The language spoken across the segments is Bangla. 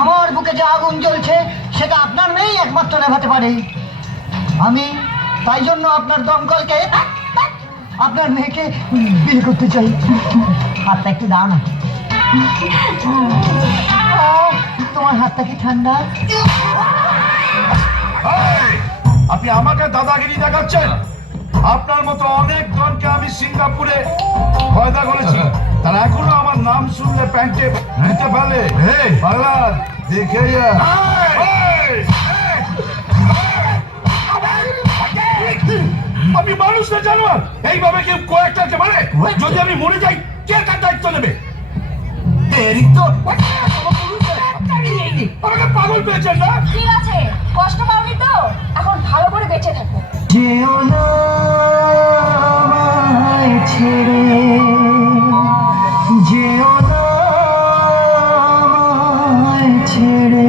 আমার বুকে যে আগুন জ্বলছে সেটা আপনার মেয়েই একমাত্র নেভাতে পারে। আমি তাই জন্য আপনার দমকলকে আপনার মেয়েকে বিয়ে করতে চাই। হাতটা একটু দাও না। তোমার হাতটা কি ঠান্ডা? আপনি আমাকে দাদাগিরি দেখাচ্ছেন? আপনার মতো অনেক জনকে আমি সিঙ্গাপুরে পয়দা করেছি, তারা এখনো আমার নাম শুনলে প্যান্টে নিতে পারে। পাগলা দেখে আমি মানুষ না জানোয়ার? এইভাবে কেউ কয়েকটাকে মারে? যদি আমি মরে যাই কে কার দায়িত্ব নেবে? দেরি তো আমাকে পাগল পেয়েছেন না? ঠিক আছে, কষ্ট পাওনি তো, এখন ভালো করে বেঁচে থাকো। যেও না আমায় ছেড়ে, যেও না আমায় ছেড়ে।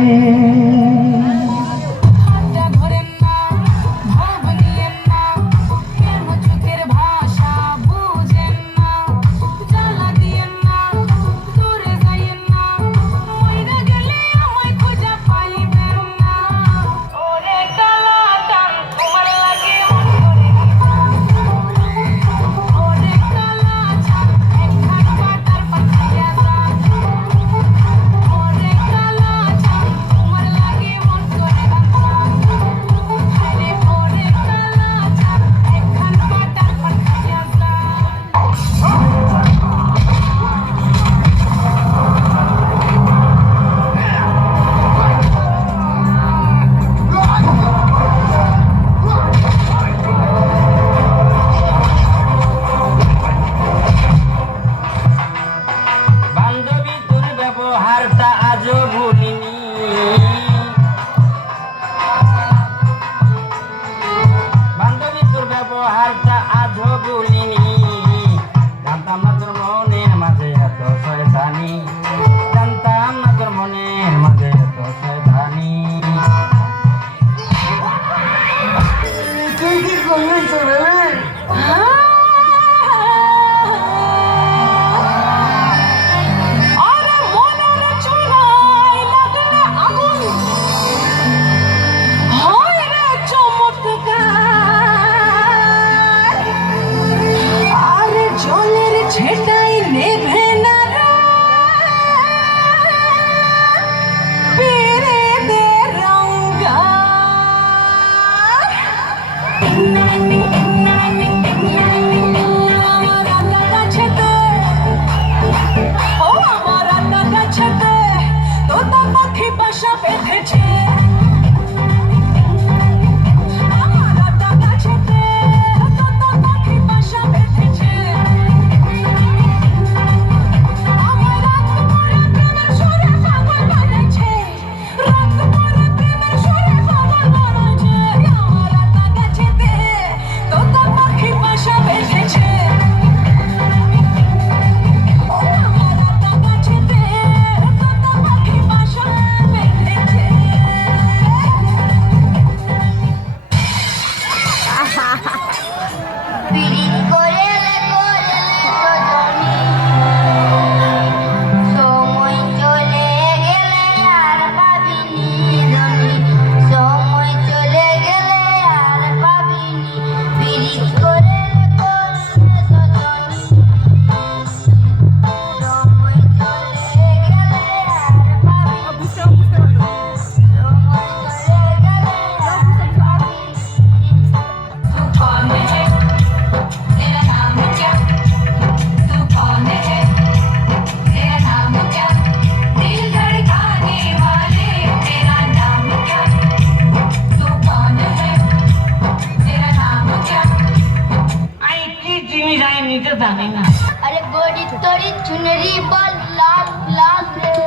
अरे गोरी तोरी चुनरी बल लाल लाल रे,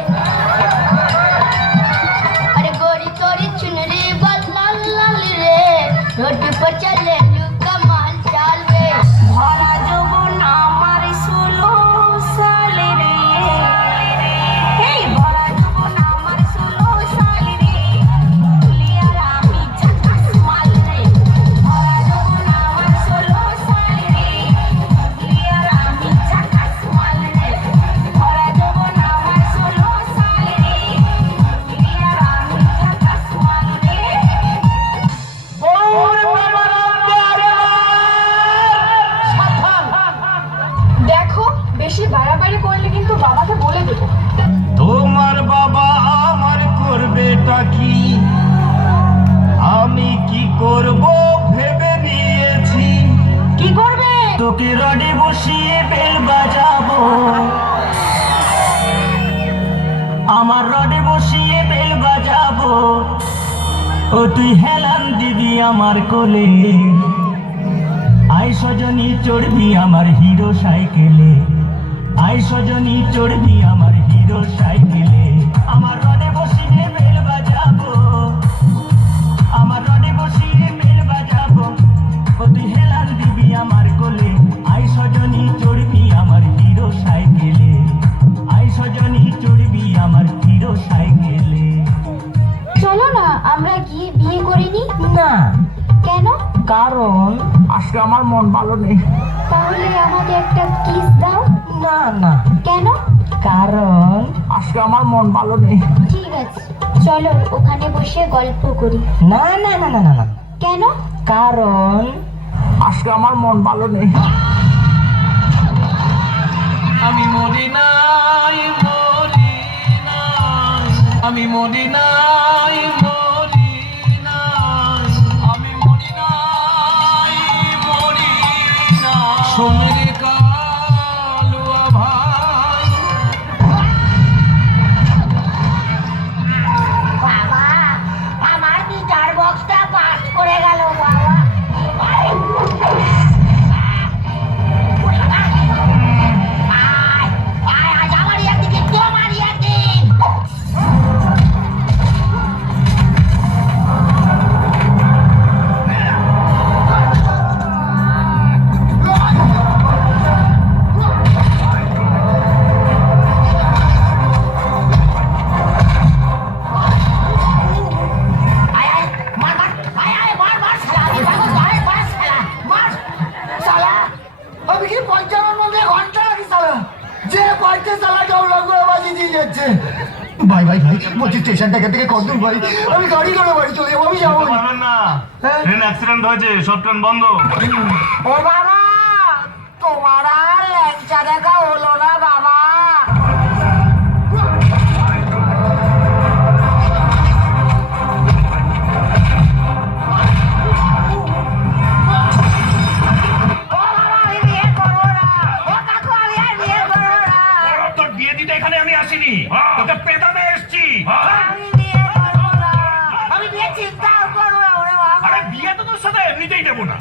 अरे गोरी तोरी चुनरी बल लाल लाल रे, रोड पर चले लू कमाल चाल रे, भरा जो ना मारी सुलो साले रे, हे भरा जो ना मारी सुलो साले रे, लिया रामी झकास माल रे, भरा जो ना मारी सुलो साले रे, लिया रामी झकास माल रे, তোকে রডে বসিয়ে বেল বাজাবো, আমার রডে বসিয়ে বেল বাজাবো, ও তুই হেলান দিবি আমার কোলে, আই সজনী চড়বি আমার হিরো সাইকেলে, আই সজনী চড়বি আমার হিরো সাইকেলে। আমার রডে বসিয়ে বেল বাজাবো, আমার রডে বসিয়ে বেল বাজাবো, ও তুই হেলান দিবি আমার কোলে, আই সজনী চড়বি আমার হিরো সাইকেলে, আই সজনী চড়বি আমার হিরো সাইকেলে। চলো না আমরা গিয়ে বিয়ে করিনি। না, কেন? কারণ আজকে আমার মন ভালো নেই। তাহলে আমাকে একটা কিস দাও। না না, কেন? কারণ আজকে আমার মন ভালো নেই। ঠিক আছে, চলো ওখানে বসে গল্প করি। না না না না না না, কেন? কারণ আজকে আমার মন ভালো নেই। আমি মরি নাই, মরি নাই, আমি মরি নাই, মরি নাই, আমি মরি নাই, মরি নাই। সোমের কালুয়া ভাই, বাবা, আমার গিটার বক্সটা বাস্ট করে গেল বাবা। আমি কি 55 ঘন্টা নাকি সালা, যে পাইতে সালা জবলা করে বাজি দিয়ে যাচ্ছে। ভাই ভাই ভাই বলছি স্টেশনটা এখান থেকে কত দূর ভাই, আমি গাড়ি করে বাড়ি চলে যাবো, আমি যাবো না। ট্রেন অ্যাক্সিডেন্ট হয়েছে, সব ট্রেন বন্ধ। ও বাবা, তোমার আর ল্যাংচা দেখা হলো না বাবা। তোর বিয়ে দিতে এখানে আমি আসিনি, তোকে পেটাতে এসেছি। আমি বিয়ে চিন্তাও করবো না ওরে বাবা। আরে বিয়ে তো তোর সাথে এমনিতেই দেবো না।